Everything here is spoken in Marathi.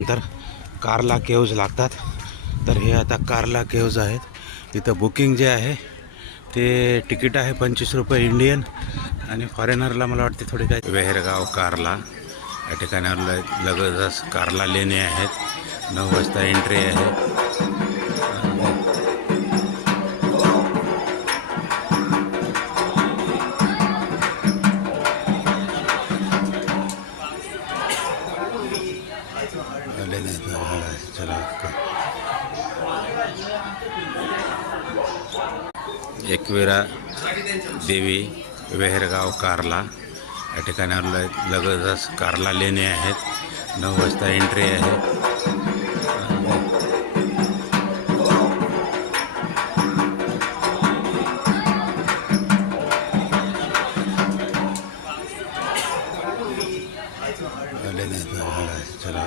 नंतर कारला केव्ज लागतात. तर हे आता कारला केव्ज आहेत. इथं बुकिंग जे आहे ते तिकीट आहे 25 रुपये इंडियन आणि फॉरेनरला मला वाटते थोडी काय. वेहरगाव कारला या ठिकाणावर लगतच कारला लेणे आहेत. 9 वाजता एंट्री आहे. एकविरा देवी वेहरगाव कारला या ठिकाणावर लगतच कारला लेणे आहेत. 9 वाजता एंट्री आहे. चला